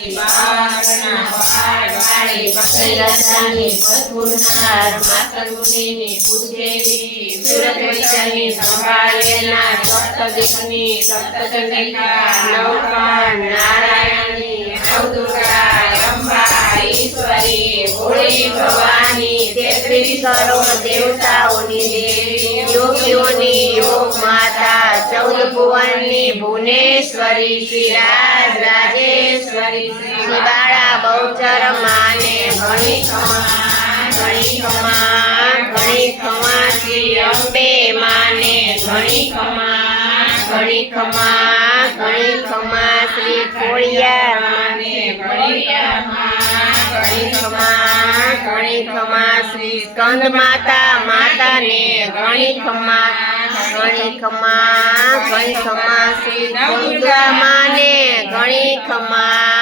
બાળના પહાડ વાળી ભક્તરાજાની પથુનાર માતર મુનિની પૂજેલી સુરત વૈશાની સંભાળેના સપ્તદીપની સપ્તચંડિકા નવકણ નારાયણી નવદુર્ગા અંબા ઈશ્વરી ભોળી ભવાની 33 કરોડ દેવતાઓની દેવી યોગીઓની યોગ માતા 14 ભુવનની ભુવનેશ્વરી શ્રી રાજ રાજેશ્વરી શ્રી બાળા બહુચર માને ઘણી ખમા શ્રી અંબે માને ઘણી ખમા શ્રી ખોડિયાર માને ઘણી ખમા શ્રી સ્કંદ માતા માતાને ઘણી ખમા શ્રી દુર્ગા માને ઘણી ખમા